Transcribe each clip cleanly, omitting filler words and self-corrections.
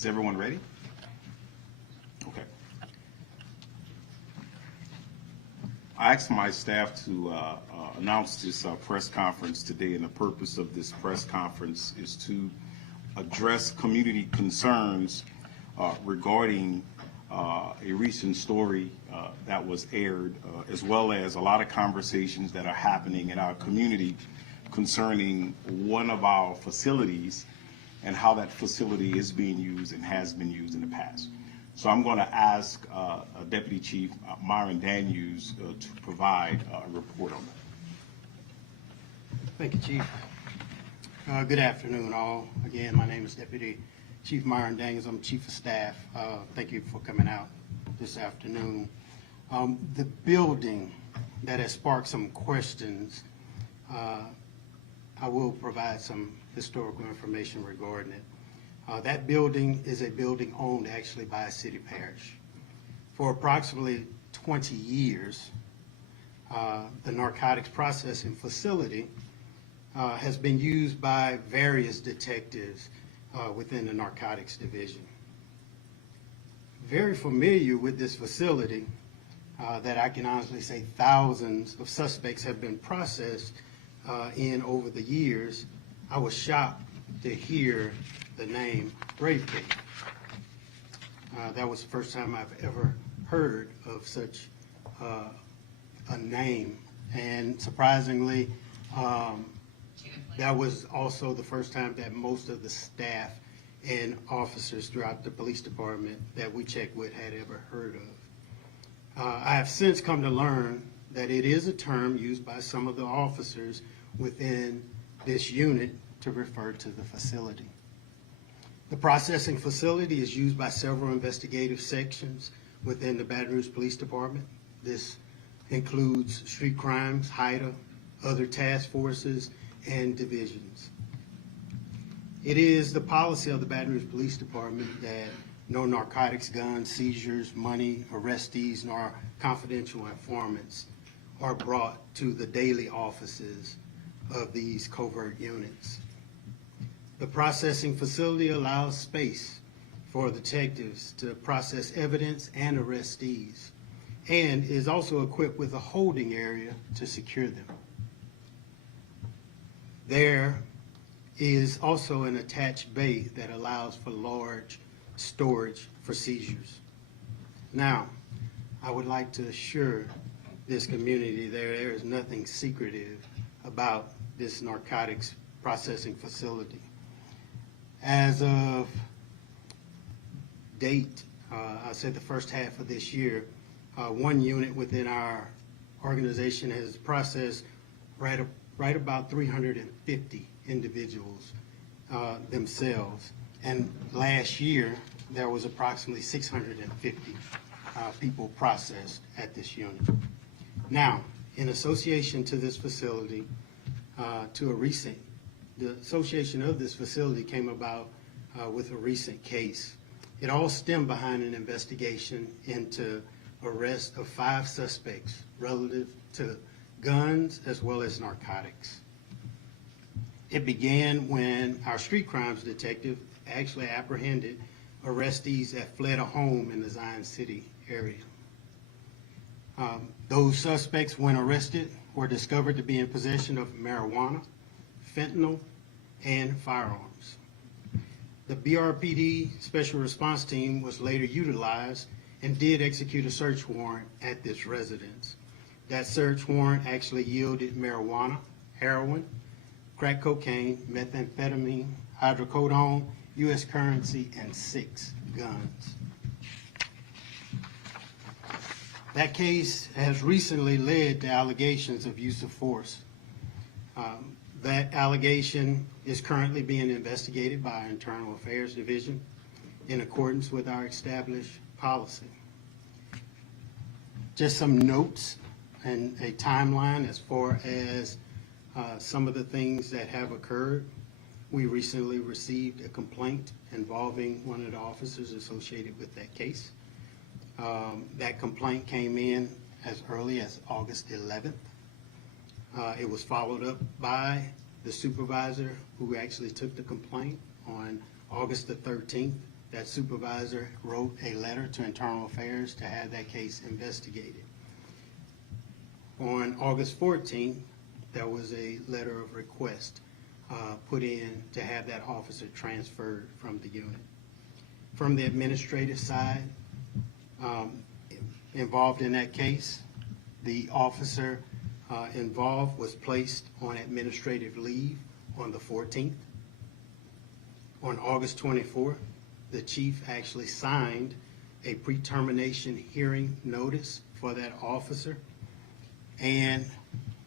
Is everyone ready? Okay. I asked my staff to announce this press conference today, and the purpose of this press conference is to address community concerns regarding a recent story that was aired, as well as a lot of conversations that are happening in our community concerning one of our facilities and how that facility is being used and has been used in the past. So I'm going to ask Deputy Chief Myron Daniels to provide a report on that. Thank you, Chief. Good afternoon, all. Again, my name is Deputy Chief Myron Daniels. I'm Chief of Staff. Thank you for coming out this afternoon. The building that has sparked some questions, I will provide some historical information regarding it. That building is a building owned actually by a city parish. For approximately 20 years, the narcotics processing facility has been used by various detectives within the narcotics division. Very familiar with this facility, that I can honestly say thousands of suspects have been processed in over the years. I was shocked to hear the name Grave Cave. That was the first time I've ever heard of such a name, and surprisingly, that was also the first time that most of the staff and officers throughout the police department that we checked with had ever heard of. I have since come to learn that it is a term used by some of the officers within this unit to refer to the facility. The processing facility is used by several investigative sections within the Baton Rouge Police Department. This includes street crimes, HIDA, other task forces, and divisions. It is the policy of the Baton Rouge Police Department that no narcotics, guns, seizures, money, arrestees, nor confidential informants are brought to the daily offices of these covert units. The processing facility allows space for detectives to process evidence and arrestees, and is also equipped with a holding area to secure them. There is also an attached bay that allows for large storage for seizures. Now, I would like to assure this community there is nothing secretive about this narcotics processing facility. As of date, I said the first half of this year, one unit within our organization has processed right about 350 individuals themselves. And last year, there was approximately 650 people processed at this unit. Now, in association to this facility, the association of this facility came about with a recent case. It all stemmed behind an investigation into arrest of 5 suspects relative to guns as well as narcotics. It began when our street crimes detective actually apprehended arrestees that fled a home in the Zion City area. Those suspects, when arrested, were discovered to be in possession of marijuana, fentanyl, and firearms. The BRPD Special Response Team was later utilized and did execute a search warrant at this residence. That search warrant actually yielded marijuana, heroin, crack cocaine, methamphetamine, hydrocodone, U.S. currency, and 6 guns. That case has recently led to allegations of use of force. That allegation is currently being investigated by our Internal Affairs Division in accordance with our established policy. Just some notes and a timeline as far as some of the things that have occurred. We recently received a complaint involving one of the officers associated with that case. That complaint came in as early as August 11th. It was followed up by the supervisor who actually took the complaint on August the 13th that supervisor wrote a letter to Internal Affairs to have that case investigated. On August 14th, there was a letter of request put in to have that officer transferred from the unit. From the administrative side, involved in that case, the officer involved was placed on administrative leave on the 14th. On August 24th, the chief actually signed a pre-termination hearing notice for that officer. And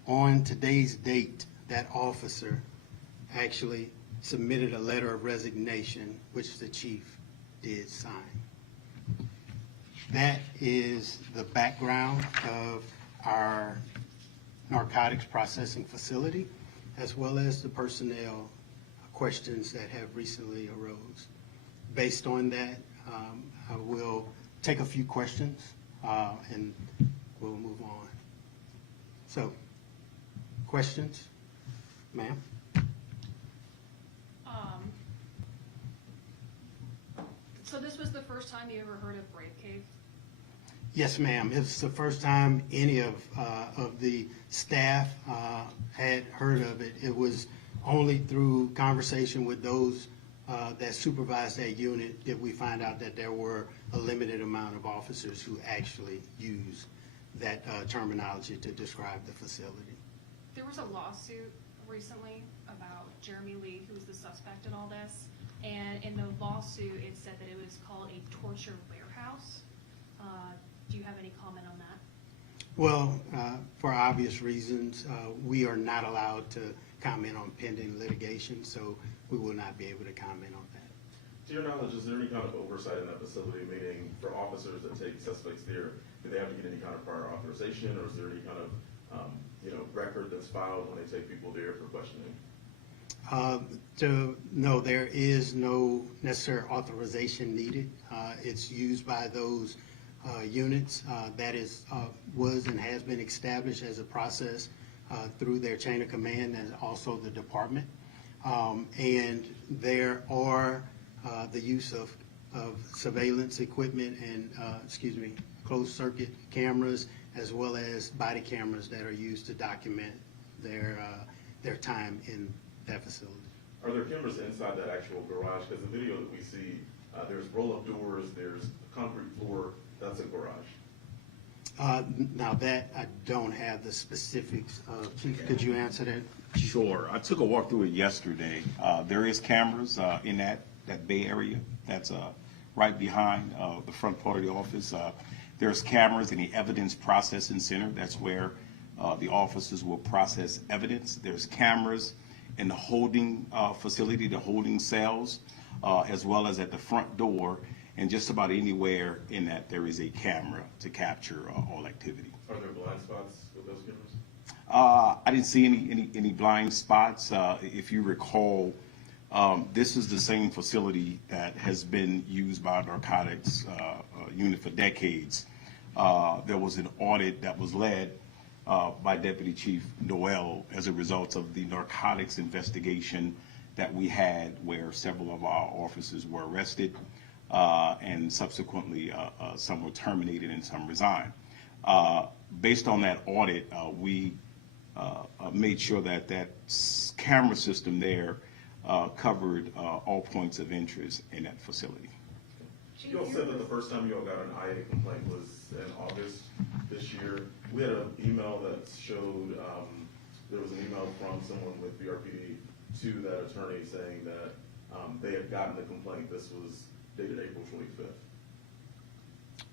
on today's date, that officer actually submitted a letter of resignation, which the chief did sign. That is the background of our narcotics processing facility, as well as the personnel questions that have recently arose. Based on that, I will take a few questions and we'll move on. So, questions? Ma'am? So this was the first time you ever heard of Brave Cave? Yes, ma'am. It's the first time any of the staff had heard of it. It was only through conversation with those that supervised that unit did we find out that there were a limited amount of officers who actually use that terminology to describe the facility. There was a lawsuit recently about Jeremy Lee, who was the suspect in all this. And in the lawsuit, it said that it was called a torture warehouse. Do you have any comment on that? Well, for obvious reasons, we are not allowed to comment on pending litigation, so we will not be able to comment on that. To your knowledge, is there any kind of oversight in that facility, meaning for officers that take suspects there, do they have to get any kind of prior authorization, or is there any kind of, record that's filed when they take people there for questioning? No, there is no necessary authorization needed. It's used by those units. That was and has been established as a process through their chain of command and also the department. And there are the use of surveillance equipment and, closed circuit cameras, as well as body cameras that are used to document their time in that facility. Are there cameras inside that actual garage? Because the video that we see, there's roll-up doors, there's a concrete floor, that's a garage. Now that I don't have the specifics of. Chief, could you answer that? Sure. I took a walk through it yesterday. There is cameras in that bay area that's right behind the front part of the office. There's cameras in the evidence processing center. That's where the officers will process evidence. There's cameras in the holding facility, the holding cells, as well as at the front door. And just about anywhere in that there is a camera to capture all activity. Are there blind spots with those cameras? I didn't see any blind spots. If you recall, this is the same facility that has been used by narcotics unit for decades. There was an audit that was led by Deputy Chief Noel as a result of the narcotics investigation that we had, where several of our officers were arrested and subsequently some were terminated and some resigned. Based on that audit, we made sure that camera system there covered all points of interest in that facility. You all said that the first time you all got an IA complaint was in August this year. We had an email that showed there was an email from someone with BRPD to that attorney saying that they had gotten the complaint. This was dated April 25th.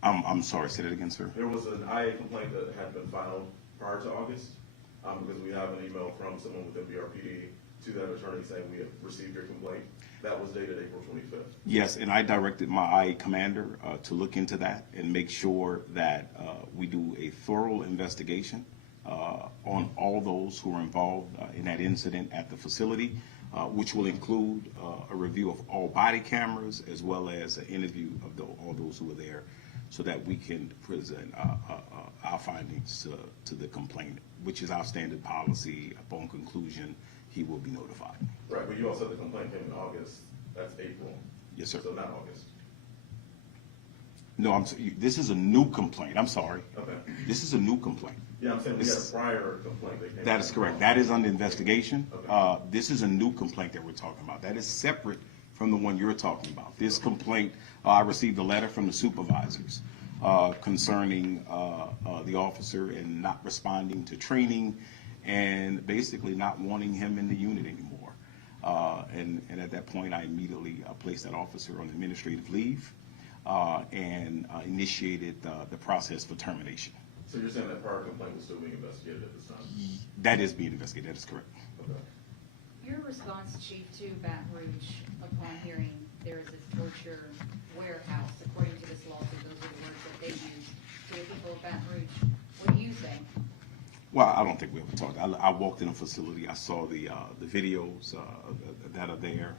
I'm sorry, say that again, sir. There was an IA complaint that had been filed prior to August because we have an email from someone within BRPD to that attorney saying we have received your complaint. That was dated April 25th. Yes, and I directed my IA commander to look into that and make sure that we do a thorough investigation on all those who were involved in that incident at the facility, which will include a review of all body cameras as well as an interview of all those who were there, so that we can present our findings to the complainant, which is our standard policy. Upon conclusion, he will be notified. Right, but you all said the complaint came in August. That's April. Yes, sir. So not August. No, this is a new complaint. I'm sorry. Okay. This is a new complaint. Yeah, I'm saying we had a prior complaint that came. That is correct. That is under investigation. Okay. This is a new complaint that we're talking about. That is separate from the one you're talking about. This complaint, I received a letter from the supervisors concerning the officer and not responding to training and basically not wanting him in the unit anymore. And at that point, I immediately placed that officer on administrative leave and initiated the process for termination. So you're saying that prior complaint was still being investigated at this time? That is being investigated. That is correct. Okay. Your response, Chief, to Baton Rouge upon hearing there is a torture warehouse, according to this lawsuit, those are the words that they used to the people of Baton Rouge. What do you think? Well, I don't think we ever talked. I walked in a facility. I saw the videos that are there,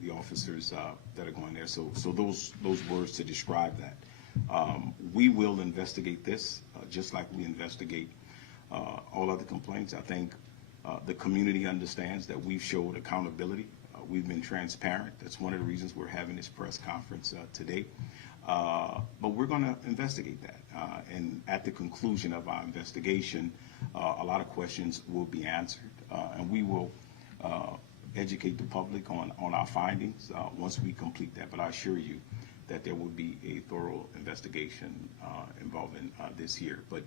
the officers that are going there. So those words to describe that. We will investigate this just like we investigate all other complaints. I think the community understands that we've showed accountability. We've been transparent. That's one of the reasons we're having this press conference today. But we're going to investigate that. And at the conclusion of our investigation, a lot of questions will be answered. And we will educate the public on our findings once we complete that. But I assure you that there will be a thorough investigation involving this here. But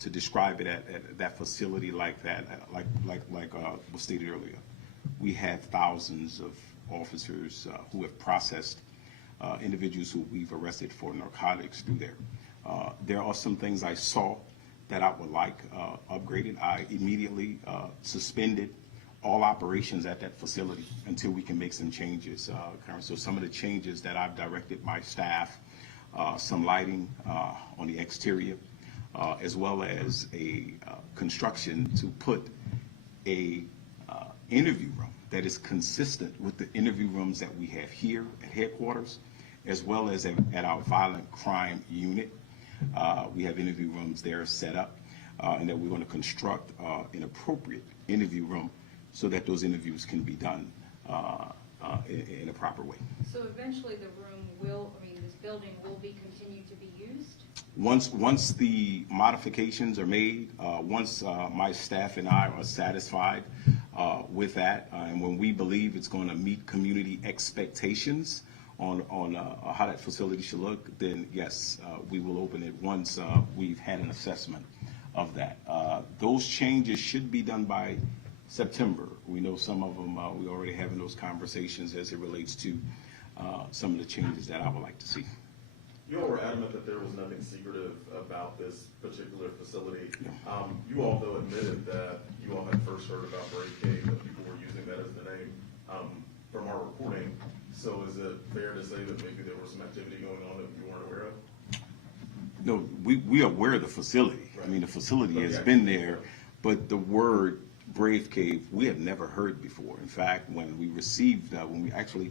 to describe it at that facility like that, like was stated earlier, we have thousands of officers who have processed individuals who we've arrested for narcotics through there. There are some things I saw that I would like upgraded. I immediately suspended all operations at that facility until we can make some changes. So some of the changes that I've directed my staff, some lighting on the exterior, as well as a construction to put a interview room that is consistent with the interview rooms that we have here at headquarters, as well as at our violent crime unit. We have interview rooms there set up, and that we're going to construct an appropriate interview room so that those interviews can be done in a proper way. So eventually the room will, this building will be continued to be used? Once the modifications are made, once my staff and I are satisfied with that, and when we believe it's going to meet community expectations on how that facility should look, then yes, we will open it once we've had an assessment of that. Those changes should be done by September. We know some of them, we already having those conversations as it relates to some of the changes that I would like to see. You all were adamant that there was nothing secretive about this particular facility. Yeah. You all, though, admitted that you all had first heard about Brave Cave, that people were using that as the name from our reporting. So is it fair to say that maybe there was some activity going on that you weren't aware of? No, we are aware of the facility. Right. I mean, the facility has been there, but the word Brave Cave, we have never heard before. In fact, when we received, when we actually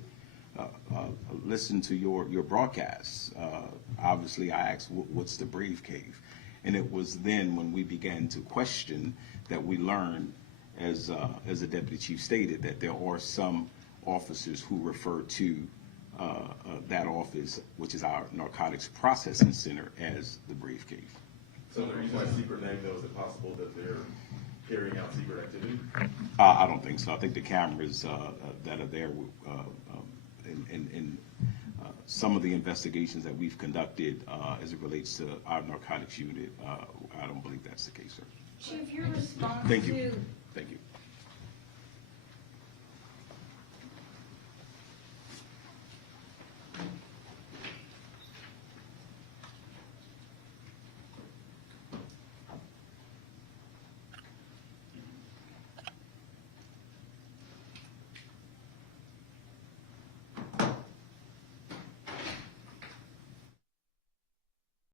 listened to your broadcasts, obviously I asked, what's the Brave Cave? And it was then when we began to question that we learned, as the deputy chief stated, that there are some officers who refer to that office, which is our narcotics processing center, as the Brave Cave. So they're using a secret name, though. Is it possible that they're carrying out secret activity? I don't think so. I think the cameras that are there in some of the investigations that we've conducted as it relates to our narcotics unit, I don't believe that's the case, sir. Chief, your response Thank to you.